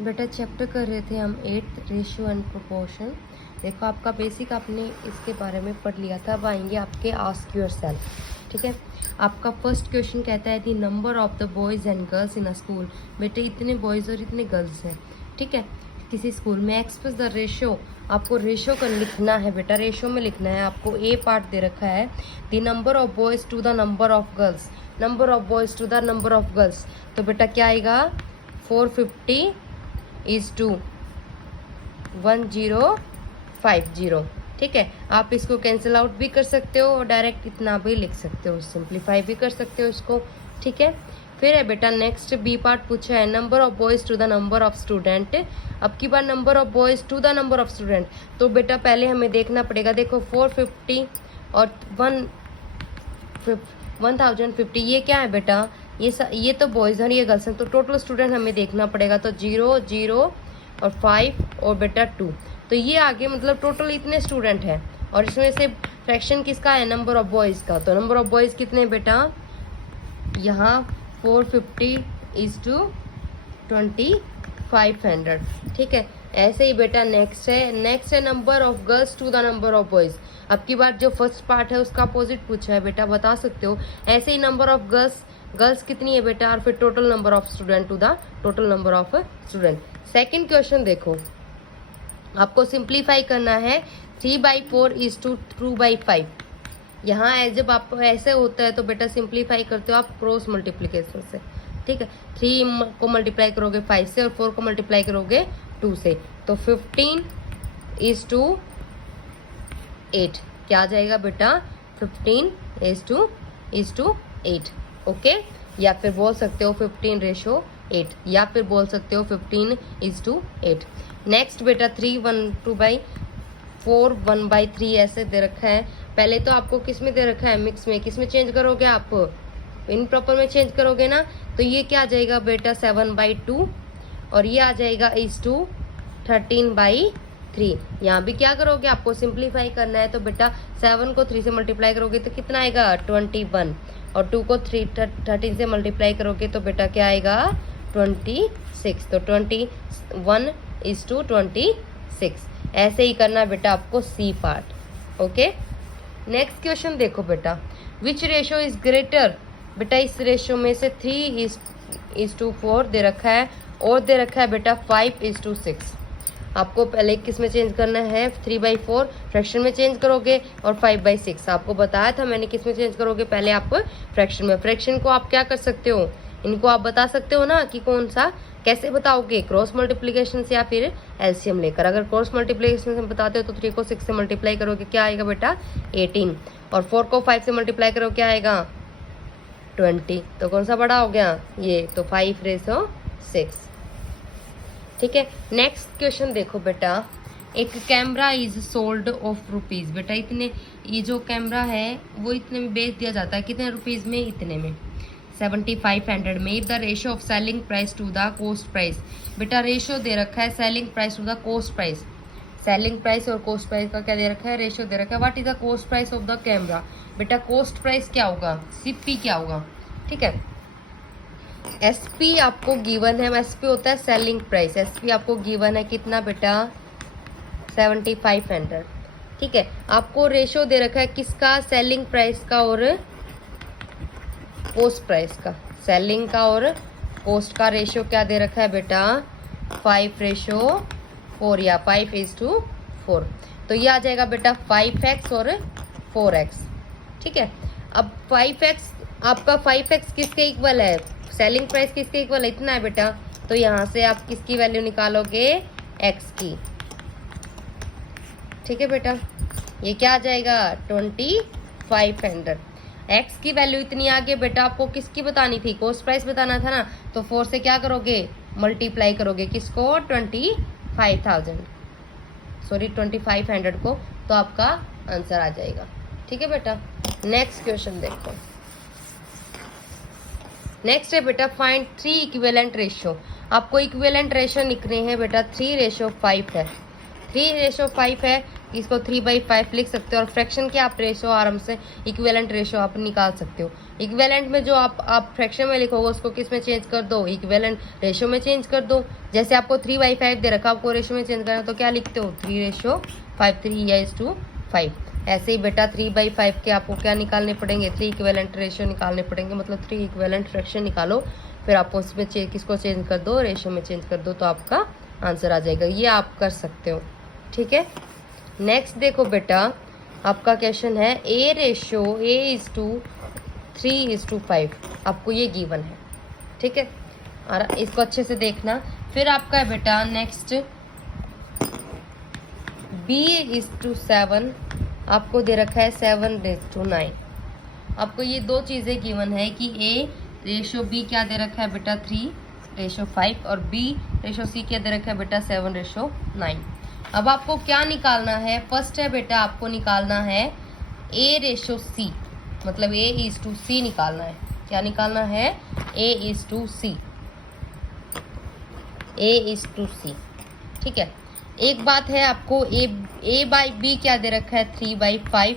बेटा चैप्टर कर रहे थे हम 8th रेशियो एंड प्रोपोर्शन। देखो आपका बेसिक आपने इसके बारे में पढ़ लिया था। अब आएंगे आपके आस्क योरसेल्फ। ठीक है, आपका फर्स्ट क्वेश्चन कहता है the number of the boys and girls in a school. बेटे इतने बॉयज़ और इतने गर्ल्स हैं, ठीक है, किसी स्कूल में। एक्सप्रेस द रेशियो, आपको रेशियो का लिखना है बेटा, रेशियो में लिखना है। आपको ए पार्ट दे रखा है the number of boys to the number of girls, number of boys to the number of girls. तो बेटा क्या आएगा, 450 इज टू 1050। ठीक है, आप इसको कैंसिल आउट भी कर सकते हो और डायरेक्ट इतना भी लिख सकते हो, सिंप्लीफाई भी कर सकते हो इसको। ठीक है, फिर है बेटा नेक्स्ट बी पार्ट पूछा है number of boys to the number of student. अब की बार number of boys to the number of student, तो बेटा पहले हमें देखना पड़ेगा। देखो 450 और 1050, ये क्या है बेटा, ये तो बॉयज़ हैं, ये गर्ल्स हैं, तो टोटल स्टूडेंट हमें देखना पड़ेगा। तो 0 0 और 5 और बेटा 2, तो ये आगे मतलब टोटल इतने स्टूडेंट हैं। और इसमें से फ्रैक्शन किसका है, नंबर ऑफ बॉयज़ का। तो नंबर ऑफ बॉयज़ कितने बेटा, यहाँ 450 इज टू 2500। ठीक है, ऐसे ही बेटा नेक्स्ट है number of girls to the number of boys. अब की बार जो फर्स्ट पार्ट है उसका अपोजिट पूछा है बेटा, बता सकते हो। ऐसे ही नंबर ऑफ गर्ल्स कितनी है बेटा, और फिर total number of student to the total number of student. Second question देखो, आपको सिंप्लीफाई करना है 3/4 इज टू 2/5। यहाँ जब आपको ऐसे होता है तो बेटा सिंप्लीफाई करते हो आप क्रॉस मल्टीप्लीकेशन से। ठीक है, 3 को मल्टीप्लाई करोगे 5 से और 4 को मल्टीप्लाई करोगे 2 से, तो 15 इज टू 8। क्या आ जाएगा बेटा, 15 इज टू 8। ओके, या फिर बोल सकते हो 15:8, या फिर बोल सकते हो 15 इज टू 8। नेक्स्ट बेटा 3 2/4 1/3 ऐसे दे रखा है। पहले तो आपको किस में दे रखा है, मिक्स में। किस में चेंज करोगे आप, इन प्रॉपर में चेंज करोगे ना, तो ये क्या आ जाएगा बेटा 7/2, और ये आ जाएगा इज टू 13/3। यहाँ भी क्या करोगे, आपको सिंप्लीफाई करना है। तो बेटा 7 को 3 से मल्टीप्लाई करोगे तो कितना आएगा 21, और 2 को 13 से मल्टीप्लाई करोगे तो बेटा क्या आएगा 26। तो 21 इज टू 26। ऐसे ही करना बेटा आपको C part. Okay, next question देखो बेटा, विच रेशियो इज ग्रेटर। बेटा इस रेशियो में से 3 इज टू 4 दे रखा है, और दे रखा है बेटा 5 इज टू 6। आपको पहले किस में चेंज करना है, 3/4 फ्रैक्शन में चेंज करोगे, और 5/6 आपको बताया था मैंने किस में चेंज करोगे, पहले आप फ्रैक्शन में। फ्रैक्शन को आप क्या कर सकते हो, इनको आप बता सकते हो ना कि कौन सा, कैसे बताओगे, क्रॉस मल्टीप्लिकेशन से या फिर एलसीएम लेकर। अगर क्रॉस मल्टीप्लिकेशन से बताते हो तो 3 को 6 से मल्टीप्लाई करोगे, क्या आएगा बेटा 18, और 4 को 5 से मल्टीप्लाई करो क्या आएगा 20। तो कौन सा बड़ा हो गया ये, तो 5/6। ठीक है, नेक्स्ट क्वेश्चन देखो बेटा, एक camera is sold off rupees. बेटा इतने, ये जो कैमरा है वो इतने में बेच दिया जाता है, कितने रुपीज़ में, इतने में 7500 में। The ratio of selling price to the cost price. बेटा रेशियो दे रखा है selling price to the cost price. Selling price और कॉस्ट प्राइस का क्या दे रखा है, रेशियो दे रखा है। What is the cost price of the camera. बेटा कॉस्ट प्राइस क्या होगा, सीपी क्या होगा। ठीक है, एसपी आपको गिवन है, एसपी होता है सेलिंग प्राइस। एसपी आपको गिवन है कितना बेटा 7500। ठीक है, आपको रेशियो दे रखा है किसका, सेलिंग प्राइस का और कॉस्ट प्राइस का। सेलिंग का और कॉस्ट का रेशियो क्या दे रखा है बेटा 5:4 या 5:4। तो ये आ जाएगा बेटा 5x और 4x। ठीक है, अब 5x आपका 5x किसके इक्वल है, सेलिंग प्राइस किसके इक्वल है, इतना है बेटा। तो यहाँ से आप किसकी वैल्यू निकालोगे, x की। ठीक है बेटा, ये क्या आ जाएगा 2500। x की वैल्यू इतनी आगे बेटा आपको किसकी बतानी थी, कॉस्ट प्राइस बताना था ना। तो 4 से क्या करोगे, मल्टीप्लाई करोगे किसको 2500 को, तो आपका आंसर आ जाएगा। ठीक है बेटा, नेक्स्ट क्वेश्चन देखो। नेक्स्ट है बेटा फाइंड 3 इक्विवेलेंट रेशियो। आपको इक्विवेलेंट रेशियो लिखने हैं बेटा 3:5 है। 3:5 है, इसको 3/5 लिख सकते हो। और फ्रैक्शन के आप रेशो आराम से इक्विवेलेंट रेशो आप निकाल सकते हो। इक्विवेलेंट में जो आप फ्रैक्शन में लिखोगे उसको किस में चेंज कर दो, इक्विवेलेंट रेशो में चेंज कर दो। जैसे आपको 3/5 दे रखा, आपको रेशो में चेंज करना तो क्या लिखते हो, 3:5, 3:5। ऐसे ही बेटा 3/5 के आपको क्या निकालने पड़ेंगे, 3 इक्विवेलेंट रेशो निकालने पड़ेंगे, मतलब 3 इक्विवेलेंट फ्रैक्शन निकालो, फिर आप उसमें किसको चेंज कर दो, रेशो में चेंज कर दो, तो आपका आंसर आ जाएगा। ये आप कर सकते हो, ठीक है। नेक्स्ट देखो बेटा, आपका क्वेश्चन है A:3:5, आपको ये गिवन है, ठीक है। और इसको अच्छे से देखना। फिर आपका है बेटा नेक्स्ट B:7, आपको दे रखा है 7:9। आपको ये दो चीज़ें गिवन है कि A:B क्या दे रखा है बेटा 3:5 और B:C क्या दे रखा है बेटा 7:9। अब आपको क्या निकालना है, फर्स्ट है बेटा आपको निकालना है A:C, मतलब A:C निकालना है। क्या निकालना है, A:C, ठीक है। एक बात है, आपको A/B क्या दे रखा है 3/5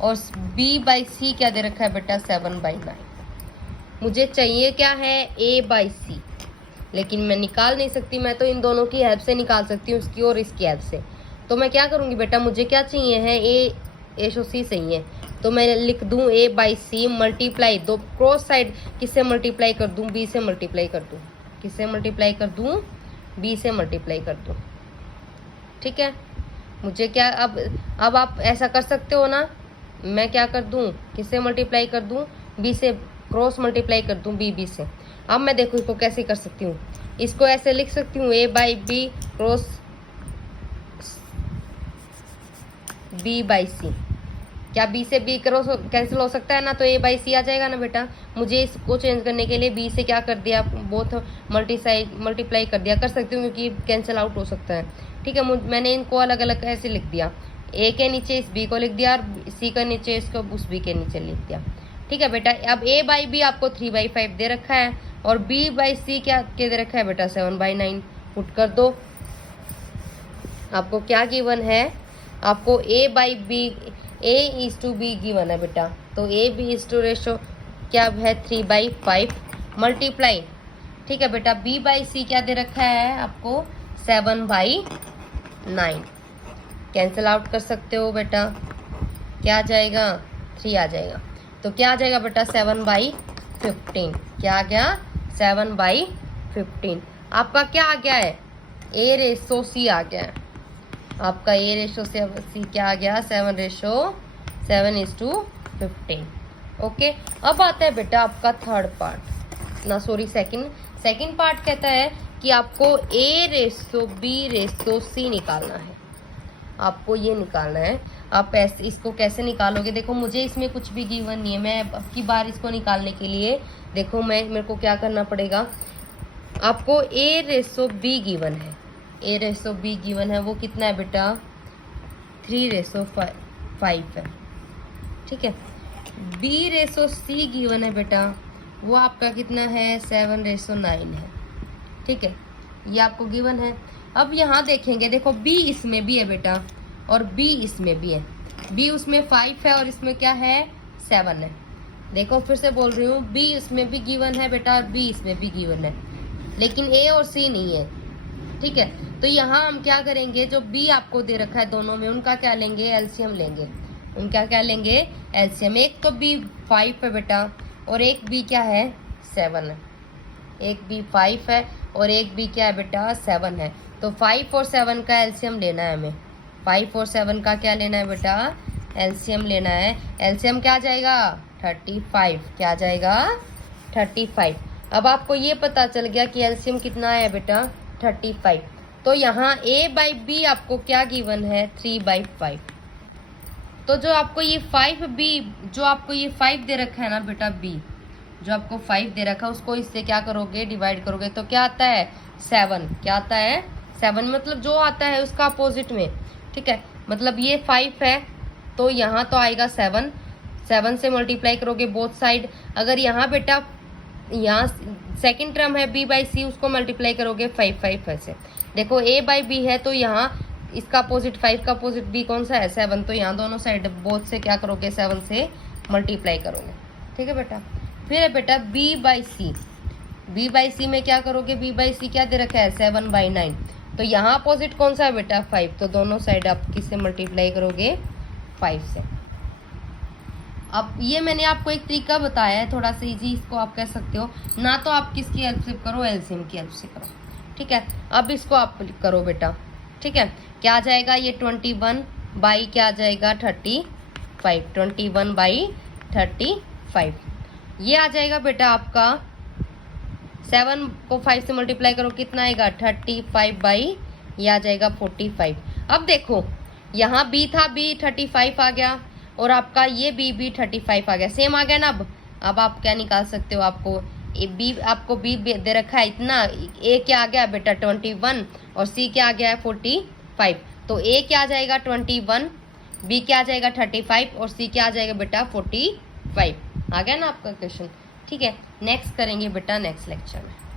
और B/C क्या दे रखा है बेटा 7/9। मुझे चाहिए क्या है A/C, लेकिन मैं निकाल नहीं सकती, मैं तो इन दोनों की हेल्प से निकाल सकती हूँ, इसकी और इसकी हेल्प से। तो मैं क्या करूँगी बेटा, मुझे क्या चाहिए है A:C चाहिए, तो मैं लिख दूँ A/C मल्टीप्लाई, दो क्रॉस साइड किससे मल्टीप्लाई कर दूँ, B से मल्टीप्लाई कर दूँ, किससे मल्टीप्लाई कर दूँ, B से मल्टीप्लाई कर दूँ, ठीक है। मुझे क्या अब आप ऐसा कर सकते हो ना, मैं क्या कर दूँ, किससे मल्टीप्लाई कर दूँ, B से क्रॉस मल्टीप्लाई कर दूँ B से। अब मैं देखो इसको कैसे कर सकती हूँ, इसको ऐसे लिख सकती हूँ A/B क्रॉस B/C। क्या B से B क्रॉस कैंसिल हो सकता है ना, तो A/C आ जाएगा ना बेटा। मुझे इसको चेंज करने के लिए B से क्या कर दिया, बोथ मल्टीप्लाई कर दिया, कर सकती हूँ क्योंकि कैंसिल आउट हो सकता है, ठीक है। मैंने इनको अलग अलग ऐसे लिख दिया, A के नीचे इस B को लिख दिया और C के नीचे इसको उस B के नीचे लिख दिया, ठीक है बेटा। अब A/B आपको 3/5 दे रखा है और B/C क्या दे रखा है बेटा 7/9। पुट कर दो, आपको क्या गिवन है, आपको A:B गिवन है बेटा। तो A/B रेशो क्या है 3/5 मल्टीप्लाई, ठीक है बेटा। B/C क्या दे रखा है आपको 7/9। कैंसिल आउट कर सकते हो बेटा, क्या आ जाएगा 3 आ जाएगा। तो क्या आ जाएगा बेटा 7/15, क्या आ गया 7/15। आपका क्या आ गया है A:C आ गया है, आपका A:C क्या आ गया 7:15। ओके। अब आता है बेटा आपका थर्ड पार्ट, ना सॉरी सेकंड पार्ट कहता है कि आपको A:B:C निकालना है, आपको ये निकालना है। आप ऐसे इसको कैसे निकालोगे, देखो मुझे इसमें कुछ भी गिवन नहीं है, मैं अब की बार इसको निकालने के लिए देखो मेरे को क्या करना पड़ेगा। आपको A:B गिवन है, A:B गिवन है, वो कितना है बेटा 3:5 है, ठीक है। B:C गिवन है बेटा, वो आपका कितना है 7:9 है, ठीक है। ये आपको गिवन है। अब यहाँ देखेंगे, देखो B इसमें भी है बेटा और B इसमें भी है, B उसमें 5 है और इसमें क्या है 7 है। देखो फिर से बोल रही हूँ, B इसमें भी गिवन है बेटा और B इसमें भी गिवन है, लेकिन A और C नहीं है, ठीक है। तो यहाँ हम क्या करेंगे, जो B आपको दे रखा है दोनों में, उनका क्या लेंगे एलसीएम लेंगे, उनका क्या लेंगे एलसीएम। एक तो B 5 है बेटा और एक B क्या है 7 है, एक B 5 है और एक B क्या है बेटा 7 है। तो 5 और 7 का एलसीएम लेना है हमें, 5 और 7 का क्या लेना है बेटा एलसीएम लेना है। एलसीएम क्या आ जाएगा 35, क्या आ जाएगा 35। अब आपको ये पता चल गया कि एलसीएम कितना है बेटा 35। तो यहाँ A/B आपको क्या गिवन है 3/5। तो जो आपको ये 5B, जो आपको ये 5 दे रखा है ना बेटा B, जो आपको 5 दे रखा है उसको इससे क्या करोगे डिवाइड करोगे तो क्या आता है 7, क्या आता है 7, मतलब जो आता है उसका अपोजिट में, ठीक है। मतलब ये 5 है तो यहाँ तो आएगा 7, 7 से मल्टीप्लाई करोगे बोथ साइड। अगर यहाँ बेटा यहाँ सेकंड टर्म है B/C, उसको मल्टीप्लाई करोगे 5 से। देखो A/B है तो यहाँ इसका अपोजिट 5 का अपोजिट बी कौन सा है 7, तो यहाँ दोनों साइड बोथ से क्या करोगे 7 से मल्टीप्लाई करोगे। ठीक है बेटा। फिर है बेटा B by C, B by C में क्या करोगे, बी बाई सी क्या दे रखा है 7/9, तो यहाँ अपोजिट कौन सा है बेटा 5, तो दोनों साइड आप किससे मल्टीप्लाई करोगे 5 से। अब ये मैंने आपको एक तरीका बताया है थोड़ा सा इजी, इसको आप कह सकते हो ना, तो आप किसकी हेल्प से करो, एलसीएम की हेल्प से करो। ठीक है, अब इसको आप करो बेटा। ठीक है, क्या आ जाएगा ये 21 बाई क्या आ जाएगा 35, 21/35 ये आ जाएगा बेटा आपका 7 को 5 से मल्टीप्लाई करो कितना आएगा 35 बाई ये आ जाएगा 45। अब देखो यहाँ बी था, बी 35 आ गया और आपका ये बी भी 35 आ गया, सेम आ गया ना। अब आप क्या निकाल सकते हो, आपको आपको बी दे रखा है इतना, ए क्या आ गया बेटा 21 और सी क्या आ गया है 45, तो ए क्या आ जाएगा 21, बी क्या आ जाएगा 35 और सी क्या आ जाएगा बेटा 45। आ गया ना आपका क्वेश्चन। ठीक है, नेक्स्ट करेंगे बेटा नेक्स्ट लेक्चर में।